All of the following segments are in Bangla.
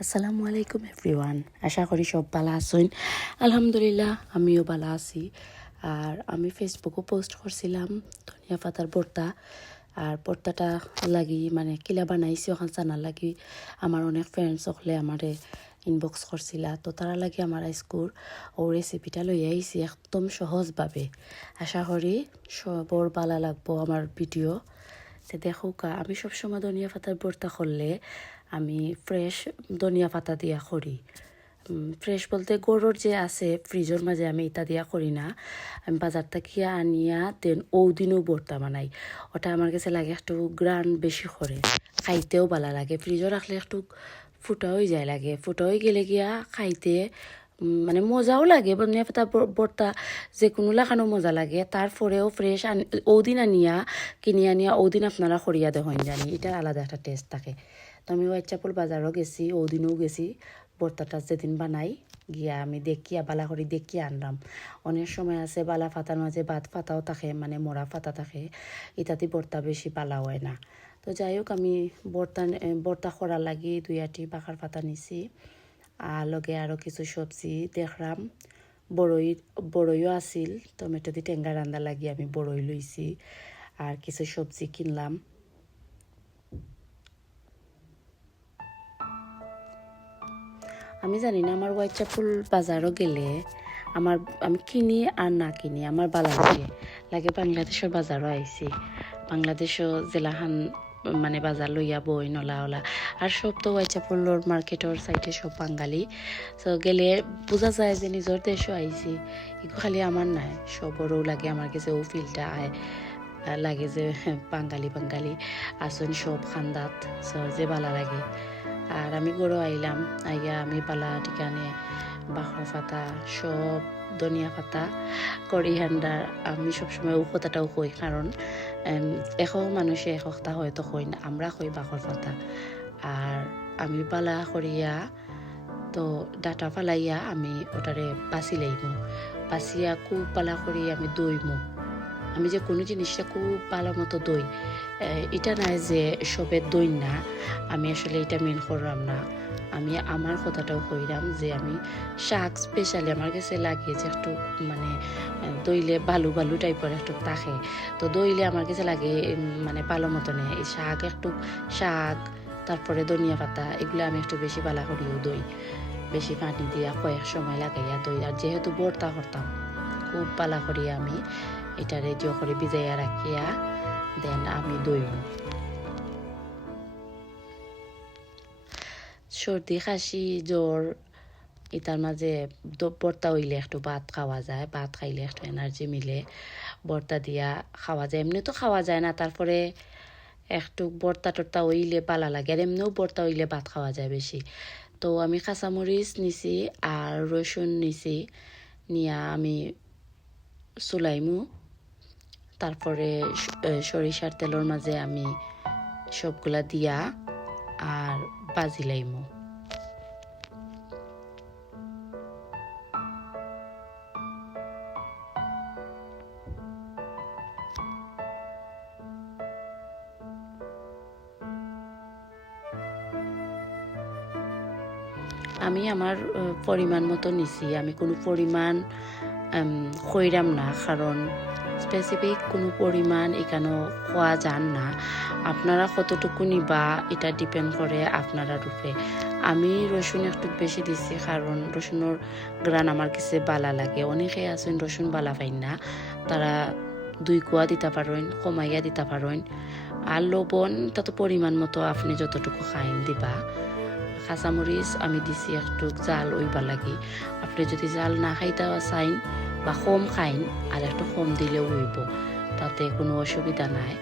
আসসালামু আলাইকুম, এভরিওয়ান। আশা করি সব ভালো আছেন। আলহামদুলিল্লাহ, আমিও ভালো আছি। আর আমি ফেসবুকও পোস্ট করছিলাম, ধনিয়া পাতার ভর্তা আর ভর্তাটা লাগি মানে কিলা বানাইছি ওখান জানার লাগি। আমার অনেক ফ্রেন্ডস সকলে আমারে ইনবক্স করছিলা। তো তারা লাগি আমার আইসকুর ও রেসিপিটা লই আইছি একদম সহজভাবে। আশা করি সবর ভালো লাগবো আমার ভিডিও যে দেখো আমি সবসময় ধনিয়া পাতার ভর্তা করলে আমি ফ্রেশ ধনিয়া পাতা দিয়া করি। ফ্রেশ বলতে গরুর যে আছে ফ্রিজের মাঝে আমি এটা দিয়া করি না। আমি বাজার থেকে আনিয়া দেন দিনও ভর্তা বানাই। ওটা আমার কাছে লাগে একটু গ্রান বেশি করে খাইতেও ভালো লাগে। ফ্রিজে রাখলে একটু ফুটা হয়ে যায় লাগে। ফুটা হয়ে গেলে গিয়া খাইতে মানে মজাও লাগে। ধনিয়া পাতা ব- ভর্তা যে কোনো লাগানো মজা লাগে। তারপরেও ফ্রেশ আন ওদিন আনিয়া, কিনে আনিয়া ওদিন আপনারা খরিয়া দেখেন জানি। এটা আলাদা একটা টেস্ট থাকে। তো আমি হোয়াইটচাপল বাজারও গেছি, ওদিনও গেছি। ভর্তাটা যেদিন বানাই, গিয়া আমি দেখিয়া বালা করি দেখিয়া আনলাম। অনেক সময় আছে বালা ফাতার মাঝে বাদ ফাতাও থাকে মানে মরা ফাতা থাকে। ইত্যাদি বর্তা বেশি পালা হয় না। তো যাই হোক আমি ভর্তা ভর্তা করার লাগি দুই আটি বাখার পাতা নিছি। আর লগে আরও কিছু সবজি দেখলাম। বড়ই, বড়ইও আছিল, টমেটো দি টেঙ্গা রান্দা লাগি আমি বড়ই লইছি। আর কিছু সবজি কিনলাম। আমি জানি না আমার হোয়াইট চাপুল বাজারও গেলে আমার, আমি কিনি আর না কিনি, আমার ভালো লাগে। লাগে বাংলাদেশের বাজারও আইছি। বাংলাদেশও জেলাখান মানে বাজার লইয়া বই, নলা, ওলা। আর সব তো হোয়াইট চাপুলোর মার্কেটর সাইডে সব বাঙালি। তো গেলে বোঝা যায় যে নিজের দেশও আইছি। এগুলো খালি আমার নাই, সবরও লাগে আমার কাছে ও ফিলটা আয়। লাগে যে বাঙালি বাঙালি। আসুন সব খান্দাত যে ভালো লাগে। আর আমি গরু আইলাম, আইয়া আমি পালা ঠিকানে বাখর পাতা সব ধনিয়া পাতা করিহান্ডার আমি সবসময় ও কথাটাও কই কারণ এশ মানুষে এশটা হয়তো কই না, আমরা কই বাখর পাতা আর আমি পালা করিয়া তো ডাটা ফালাইয়া আমি ওটারে বাছি লাইমু। বাছিয়া খুব পালা করি আমি দইমু আমি যে কোনো জিনিসটা খুব ভালো মতো দই এটা নাই যে সবের দই না আমি আসলে এটা মেন করলাম না। আমি আমার কথাটাও কইরাম যে আমি শাক স্পেশালি আমার কাছে লাগে যে একটু মানে দইলে বালু বালু টাইপের একটু থাকে। তো দইলে আমার কাছে লাগে মানে ভালো মতো নেই এই শাক একটু শাক, তারপরে ধনিয়া পাতা, এগুলো আমি একটু বেশি পালা করিও দই। বেশি পানি দিয়া কয়েক সময় লাগাইয়া দই। আর যেহেতু বর্তা করতাম, খুব পালা করিয়া আমি এটা রেডিও করে ভিজাইয়া রাখিয়া দেন আমি দইব। সর্দি খাসি জ্বর, এটার মাঝে ভর্তা হইলে একটু ভাত খাওয়া যায়, ভাত খাইলে একটু এনার্জি মিলে। ভর্তা দিয়া খাওয়া যায়। এমনি তো খাওয়া যায় না, তারপরে একটু ভর্তা টর্তা হইলে পালা লাগে। আর এমনিও ভর্তা হইলে ভাত খাওয়া যায় বেশি। তো আমি কাঁচামরিচ নিছি আর রসুন নিছি, নিয়া আমি চুলাইমু তারপরে সরিষার তেলের মাঝে আমি সবগুলা দিয়া আর বাজি লাইমু। আমি আমার পরিমাণ মতো নিছি। আমি কোনো পরিমাণ খৈরাম না কারণ স্পেসিফিক কোনো পরিমাণ এখানেও খোয়া যান না। আপনারা কতটুকু নিবা, এটা ডিপেন্ড করে আপনারা রূপে আমি রসুন একটু বেশি দিছি কারণ রসুনের গ্রান আমার কাছে বালা লাগে। অনেকে আছেন রসুন বালা পাইন না তারা দুই কুয়া দিতে পারেন কমাইয়া দিতে পারেন আর লবণ, তত পরিমাণ মতো আপনি যতটুকু খাইন দিবা। কাঁচামরিচ আমি দিছি একটু জাল ওইবা লাগি। আপনি যদি জাল না খাইতে চাইন বা কম খাইন আর একটু কম দিলেও হইব, তাতে কোনো অসুবিধা নাই।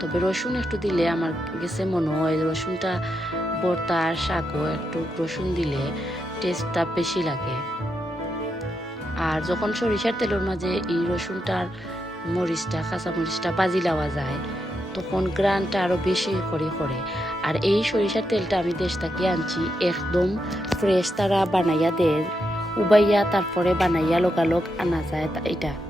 তবে রসুন একটু দিলে আমার গেছে মনে হয় রসুনটা ভর্তা আর শাকও একটু রসুন দিলে টেস্টটা বেশি লাগে। আর যখন সরিষার তেলের মাঝে এই রসুনটার মরিচটা, কাঁচা মরিচটা বাজি লাওয়া যায়, তখন গ্রানটা আরও বেশি করে করে। আর এই সরিষার তেলটা আমি দেশ থেকে আনছি একদম ফ্রেশ তারা বানাইয়া দেয় উবাইয়া তারপরে বানাইয়া লোকালোক আনা যায় এটা।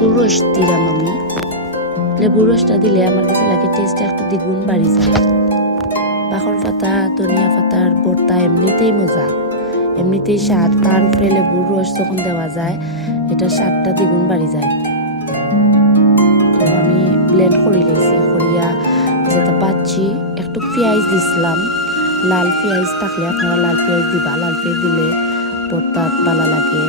লেবুর রস দিলাম আমি। লেবুর রসটা দিলে আমার কাছে লাগে টেস্টটা একটু দ্বিগুণ বাড়ি যায়। বাখর পাতা, ধনিয়া পাতার ভর্তা এমনিতেই মজা। এমনিতেই স্বাদ। তার উপরে লেবুর রস যখন দেওয়া যায়, এটা স্বাদটা দ্বিগুণ বাড়ি যায়। তো আমি ব্লেন্ড করে লেছি করিয়া যেটা পাচ্ছি, একটু পেঁয়াজ দিছিলাম। লাল পেঁয়াজ থাকলে আপনারা লাল পেঁয়াজ দিবা। লাল পেঁয়াজ দিলে ভর্তা বালা লাগে।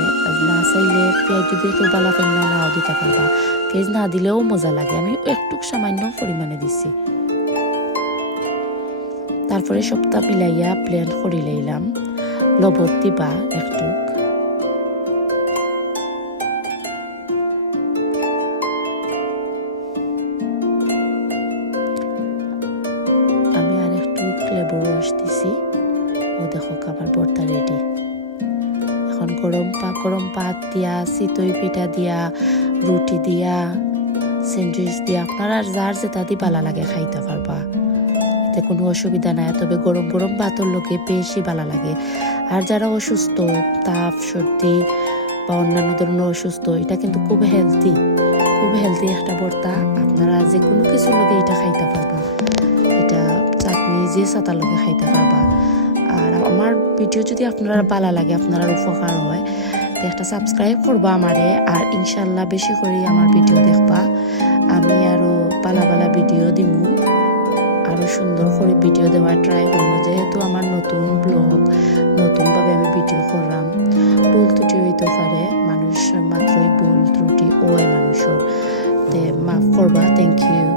না চাইলে পেঁয়াজ যদি একটু বালা ফেল না, নাও দিতে পারবা পেঁয়াজ না দিলেও মজা লাগে, আমি একটু সামান্য পরিমাণে দিছি। তারপরে সপ্তাহ মিলাইয়া প্লেন করে লইলাম। লবত দিবা একটু এখন গরম পা, গরম পাত দিয়া, চিতই পিঠা দিয়া, রুটি দিয়া, স্যান্ডউইচ দিয়া, আপনার আর যার যেটা দি ভালো লাগে খাইতে পারবা। এতে কোনো অসুবিধা নাই, তবে গরম গরম ভাতর লোকে বেশি ভালো লাগে। আর যারা অসুস্থ, তাপ, সর্দি বা অন্যান্য ধরনের অসুস্থ, এটা কিন্তু খুব হেলদি খুব হেলদি একটা ভর্তা। আপনারা যে কোনো কিছুর লোকে এটা খাইতে পারবা। এটা চাটনি যে সাতার লোকে খাইতে পারবা। ভিডিও যদি আপনারা ভালো লাগে আপনার উপকার হয়, তো একটা সাবস্ক্রাইব করবা আমারে, আর ইনশাল্লাহ বেশি করে আমার ভিডিও দেখবা। আমি আরও পালা পালা ভিডিও দিমু, আরও সুন্দর করে ভিডিও দেওয়ার ট্রাই করব যেহেতু আমার নতুন ব্লগ নতুনভাবে আমি ভিডিও করলাম, ভুল ত্রুটি হইতে পারে, মানুষ মাত্রই ভুল ত্রুটি, ও মানুষের। তে মাফ করবা থ্যাংক ইউ